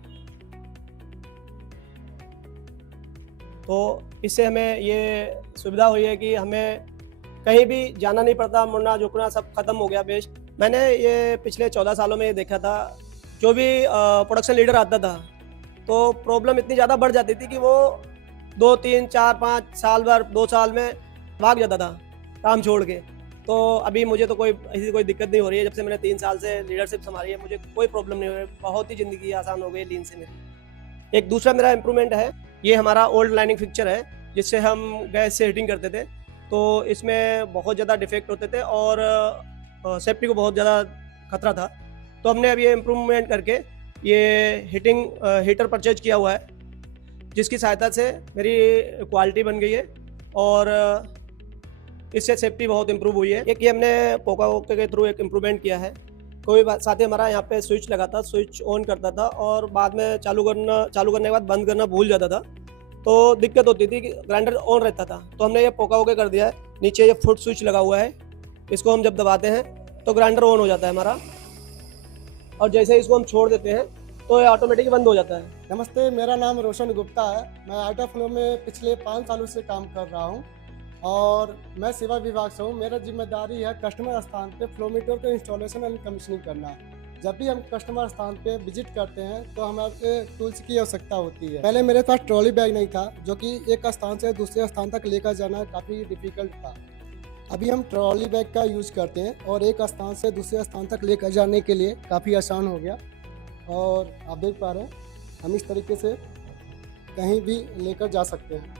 तो इससे हमें ये सुविधा हुई है कि हमें कहीं भी जाना नहीं पड़ता, मुड़ना झुकना सब खत्म हो गया बेस्ट। मैंने ये पिछले 14 सालों में ये देखा था, जो भी प्रोडक्शन लीडर आता था तो प्रॉब्लम इतनी ज़्यादा बढ़ जाती थी कि वो 2, 3, 4, 5 साल भर 2 साल में भाग जाता था काम छोड़ के। तो अभी मुझे तो ऐसी कोई दिक्कत नहीं हो रही है। जब से मैंने 3 साल से लीडरशिप संभाली है मुझे कोई प्रॉब्लम नहीं हो रही, बहुत ही ज़िंदगी आसान हो गई लीन से मेरी। एक दूसरा मेरा इम्प्रूवमेंट है, ये हमारा ओल्ड लाइनिंग फिक्चर है जिससे हम गैस से हीटिंग करते थे। तो इसमें बहुत ज़्यादा डिफेक्ट होते थे और सेफ्टी को बहुत ज़्यादा खतरा था। तो हमने अब ये इम्प्रूवमेंट करके ये हीटर परचेज किया हुआ है, जिसकी सहायता से मेरी क्वालिटी बन गई है और इससे सेफ्टी बहुत इम्प्रूव हुई है। एक ये हमने पोका के थ्रू एक इम्प्रूवमेंट किया है। कोई साथी हमारा यहाँ पे स्विच लगाता, स्विच ऑन करता था और बाद में चालू करने के बाद बंद करना भूल जाता था, तो दिक्कत होती थी कि ग्राइंडर ऑन रहता था। तो हमने ये पोका कर दिया है। नीचे ये फुट स्विच लगा हुआ है, इसको हम जब दबाते हैं तो ग्राइंडर ऑन हो जाता है हमारा, और जैसे ही इसको हम छोड़ देते हैं तो ये ऑटोमेटिक बंद हो जाता है। नमस्ते, मेरा नाम रोशन गुप्ता है। मैं आइटा फ्लो में पिछले 5 सालों से काम कर रहा हूं और मैं सेवा विभाग से हूं। मेरा जिम्मेदारी है कस्टमर स्थान पे फ्लो मीटर का इंस्टॉलेशन एंड कमीशनिंग करना। जब भी हम कस्टमर स्थान पे विजिट करते हैं तो हमारे टूल्स की आवश्यकता होती है। पहले मेरे पास ट्रॉली बैग नहीं था, जो कि एक स्थान से दूसरे स्थान तक लेकर जाना काफ़ी डिफ़िकल्ट था। अभी हम ट्रॉली बैग का यूज़ करते हैं और एक स्थान से दूसरे स्थान तक लेकर जाने के लिए काफ़ी आसान हो गया। और आप देख पा रहे हैं हम इस तरीके से कहीं भी लेकर जा सकते हैं।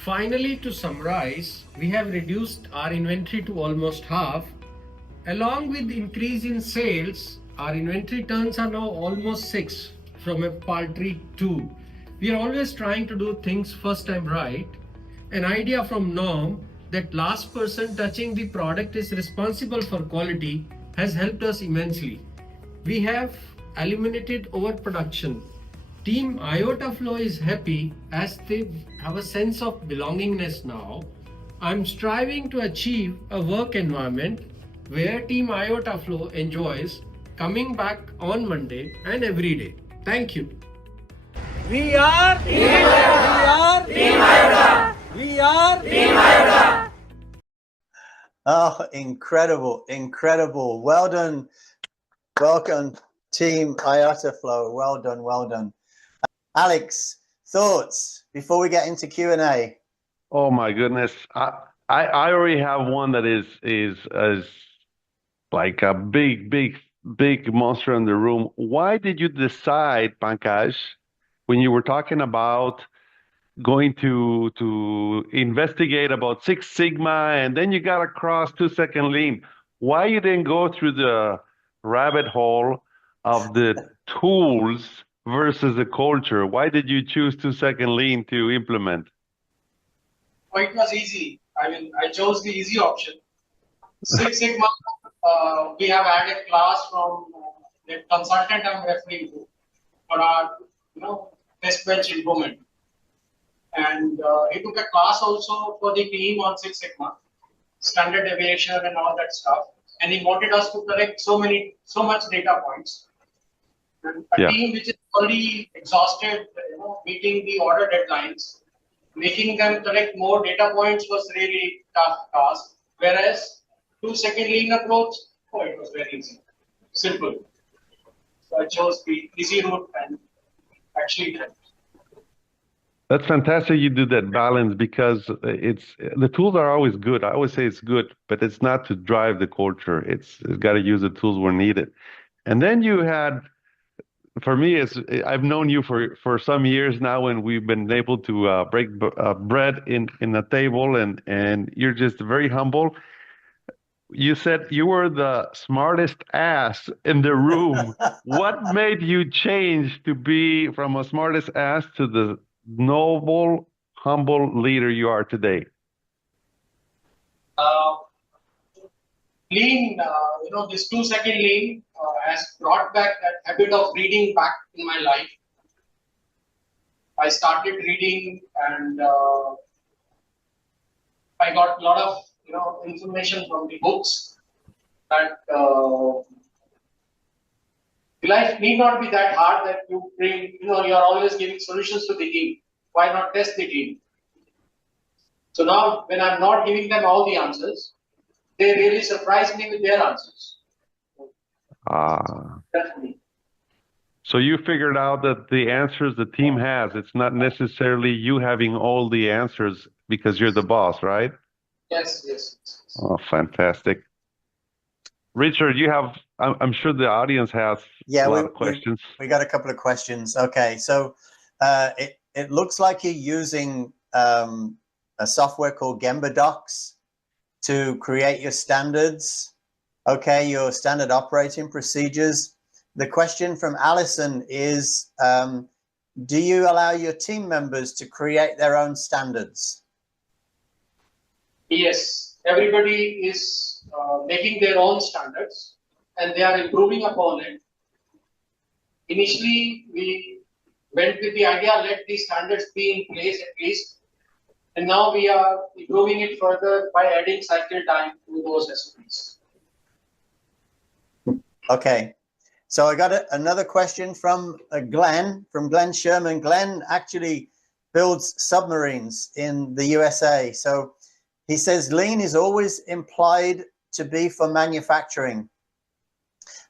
Finally, to summarize, we have reduced our inventory to almost half. Along with increase in sales, our inventory turns are now almost 6 from a paltry 2. We are always trying to do things first time right. An idea from Norm that last person touching the product is responsible for quality has helped us immensely. We have eliminated overproduction. Team Iota Flow is happy as they have a sense of belongingness now. I'm striving to achieve a work environment where Team Iota Flow enjoys coming back on Monday and every day. Thank you. We are Team Iota. We are Team Iota. Oh, incredible, incredible. Well done. Welcome, Team Iota Flow. Well done, well done. Alex, thoughts before we get into Q&A? Oh my goodness. I already have one that is like a big monster in the room. Why did you decide, Pankaj, when you were talking about going to investigate about Six Sigma and then you got across 2-second lean, why you didn't go through the rabbit hole of the tools versus the culture? Why did you choose 2-second lean to implement? Oh, it was easy. I mean, I chose the easy option. Six Sigma, we have had a class from the consultant I'm referring to for our, test bench improvement. And he took a class also for the team on Six Sigma, standard deviation and all that stuff. And he wanted us to collect so much data points. And a team which is already exhausted, meeting the order deadlines, making them collect more data points was really tough task. Whereas 2-second lean approach, it was very easy, simple. So I chose the easy route and actually did. That's fantastic. You do that balance because the tools are always good. I always say it's good, but it's not to drive the culture. It's got to use the tools where needed. And then you had, for me, I've known you for some years now, and we've been able to break bread in the table, and you're just very humble. You said you were the smartest ass in the room. What made you change to be from a smartest ass to the noble, humble leader you are today? Lean, this 2-second lean has brought back that habit of reading back in my life. I started reading and I got a lot of information from the books that life need not be that hard that you bring, you're always giving solutions to the team. Why not test the team? So now when I'm not giving them all the answers, they really surprise me with their answers. Definitely. So you figured out that the answers the team has, it's not necessarily you having all the answers because you're the boss, right? Yes. Oh, fantastic. Richard, I'm sure the audience has a lot of questions. We got a couple of questions. Okay, so it looks like you're using a software called Gemba Docs to create your standards, your standard operating procedures. The question from Allison is, do you allow your team members to create their own standards? Yes, everybody is making their own standards and they are improving upon it. Initially, we went with the idea, let these standards be in place at least. And now we are improving it further by adding cycle time to those SOPs. Okay, so I got another question from Glenn Sherman. Glenn actually builds submarines in the USA. So he says lean is always implied to be for manufacturing.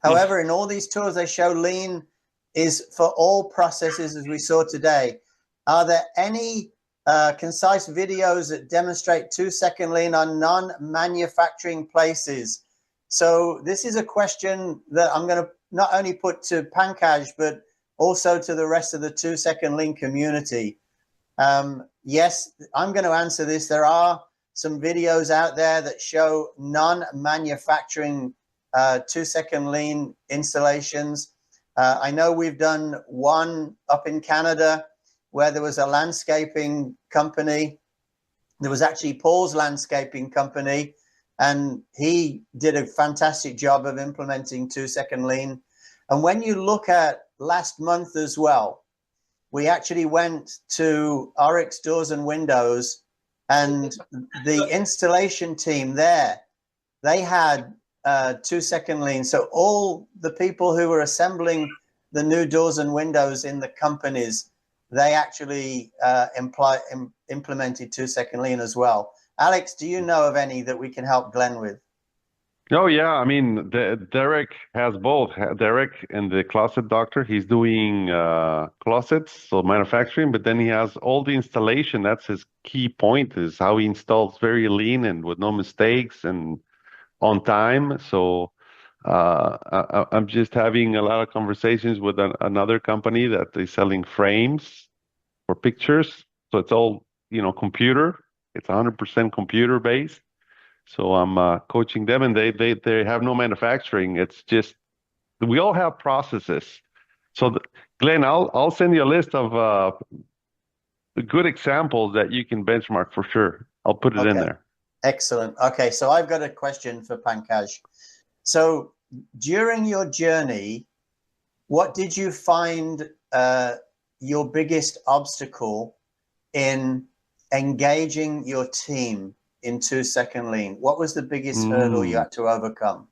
However, in all these tools, they show lean is for all processes as we saw today. Are there any concise videos that demonstrate 2-second lean on non-manufacturing places? So this is a question that I'm going to not only put to Pankaj, but also to the rest of the 2-second lean community. Yes, I'm going to answer this. There are some videos out there that show non-manufacturing 2-second lean installations. I know we've done one up in Canada where there was a landscaping company. There was actually Paul's landscaping company, and he did a fantastic job of implementing 2-second lean. And when you look at last month as well, we actually went to Oryx Doors and Windows, and the installation team there, they had 2-second lean. So all the people who were assembling the new doors and windows in the companies they actually implemented 2-second lean as well. Alex, do you know of any that we can help Glenn with? Oh yeah, I mean, Derek has both. Derek and the closet doctor, he's doing closets, so manufacturing, but then he has all the installation. That's his key point, is how he installs very lean and with no mistakes and on time. So I'm just having a lot of conversations with another company that is selling frames for pictures. So it's all, computer. It's 100% computer based. So I'm coaching them, and they have no manufacturing. It's just we all have processes. So Glenn, I'll send you a list of good examples that you can benchmark for sure. I'll put it in there. Excellent. Okay, so I've got a question for Pankaj. So during your journey, what did you find your biggest obstacle in engaging your team in 2-second lean? What was the biggest hurdle you had to overcome?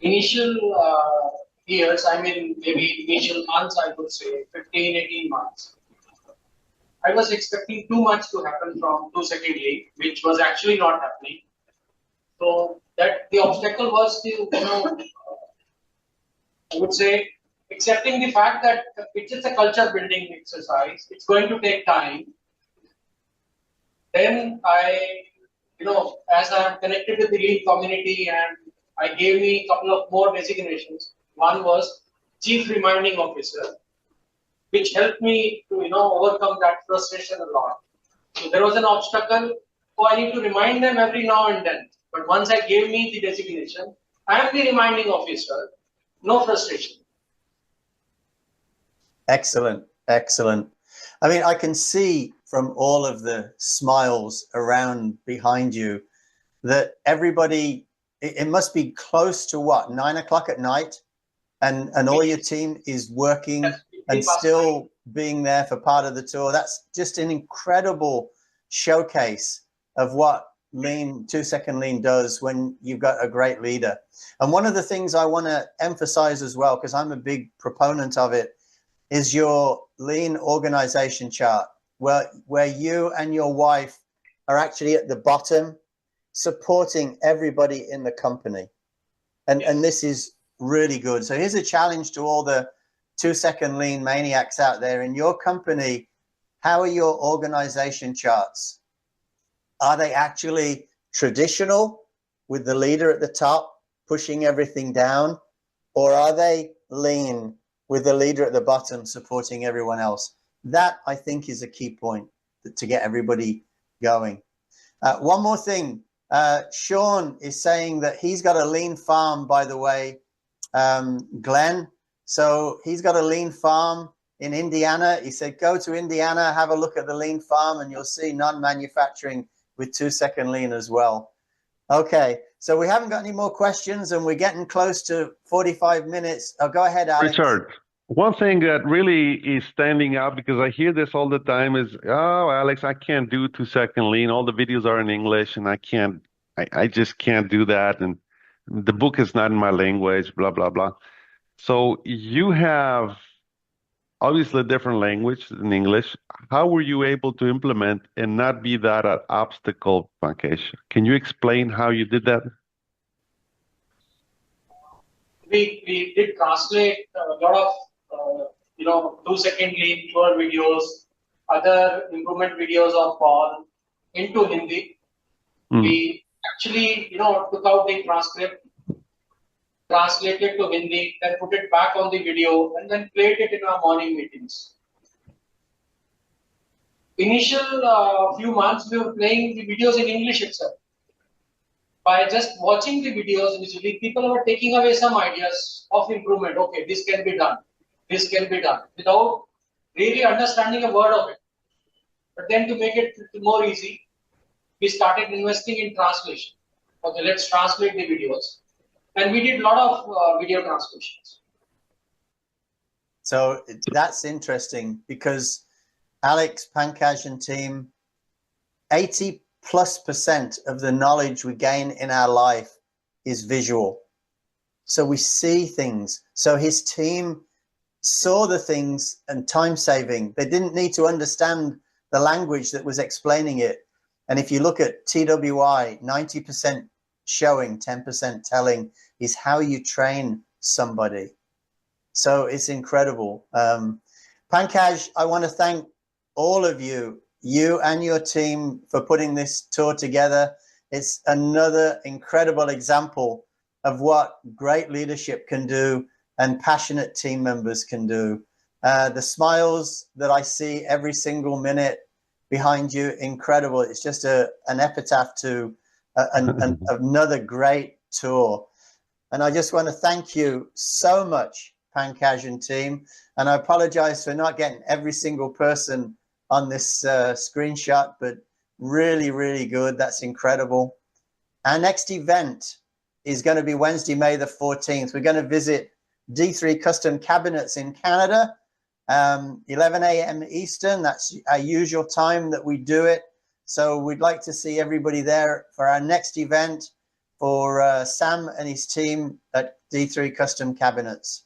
Initial years, I mean, maybe initial months, I would say 15, 18 months. I was expecting too much to happen from 2-second lean, which was actually not happening. So that the obstacle was to, I would say, accepting the fact that it's just a culture building exercise. It's going to take time. Then as I'm connected with the lean community, and I gave me a couple of more designations. One was Chief Reminding Officer, which helped me to, overcome that frustration a lot. So there was an obstacle. So I need to remind them every now and then. But once I gave me the designation, I am the reminding officer. No frustration. Excellent. Excellent. I mean, I can see from all of the smiles around behind you that everybody, it must be close to what, 9 o'clock at night, and all your team is working and still being there for part of the tour. That's just an incredible showcase of what 2-second lean does when you've got a great leader. And one of the things I want to emphasize as well, because I'm a big proponent of it, is your lean organization chart, where you and your wife are actually at the bottom supporting everybody in the company. And this is really good. So here's a challenge to all the 2-second lean maniacs out there. In your company, how are your organization charts? Are they actually traditional with the leader at the top pushing everything down? Or are they lean with the leader at the bottom supporting everyone else? That, I think, is a key point to get everybody going. One more thing. Sean is saying that he's got a lean farm, by the way, Glenn. So he's got a lean farm in Indiana. He said, go to Indiana, have a look at the lean farm, and you'll see non-manufacturing with 2-second lean as well. Okay, so we haven't got any more questions, and we're getting close to 45 minutes. Oh, go ahead, Alex. Richard, one thing that really is standing out, because I hear this all the time, is, oh, Alex, I can't do 2-second lean. All the videos are in English, and I just can't do that. And the book is not in my language, blah, blah, blah. So you have obviously a different language than English. How were you able to implement and not be that an obstacle, Pankaj? Can you explain how you did that? We did translate a lot of 2-second lean tour videos, other improvement videos of Paul into Hindi. We actually took out the transcript, translated to Hindi, then put it back on the video, and then played it in our morning meetings. Initial few months, we were playing the videos in English itself. By just watching the videos, initially, people were taking away some ideas of improvement. Okay, this can be done. This can be done, without really understanding a word of it. But then to make it more easy, we started investing in translation. Okay, let's translate the videos. And we did a lot of video translations. So that's interesting, because Alex, Pankaj, and team, 80+% of the knowledge we gain in our life is visual. So we see things. So his team saw the things and time saving. They didn't need to understand the language that was explaining it. And if you look at TWI, 90% showing, 10% telling is how you train somebody. So it's incredible. Pankaj, I want to thank all of you and your team for putting this tour together. It's another incredible example of what great leadership can do and passionate team members can do. The smiles that I see every single minute behind you, incredible. It's just an epitaph to another great tour. And I just want to thank you so much, Pankaj and team. And I apologize for not getting every single person on this screenshot, but really, really good. That's incredible. Our next event is going to be Wednesday, May the 14th. We're going to visit D3 Custom Cabinets in Canada, 11 a.m. Eastern. That's our usual time that we do it. So we'd like to see everybody there for our next event for Sam and his team at D3 Custom Cabinets.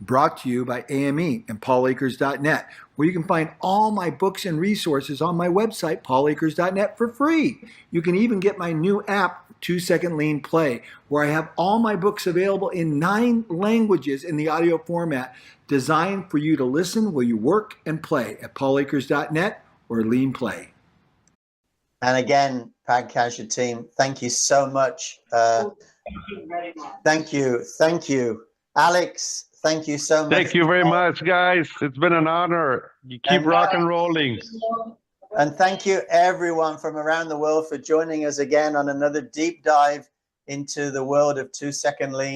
Brought to you by AME and paulakers.net, where you can find all my books and resources on my website, paulakers.net, for free. You can even get my new app, 2 Second Lean Play, where I have all my books available in 9 languages in the audio format, designed for you to listen while you work and play at paulakers.net or Lean Play. And again, Pankaj team, thank you so much. Thank you very much. Thank you. Alex, thank you so much. Thank you very much, guys. It's been an honor. You keep rock and rolling. And thank you everyone from around the world for joining us again on another deep dive into the world of 2 Second Lean.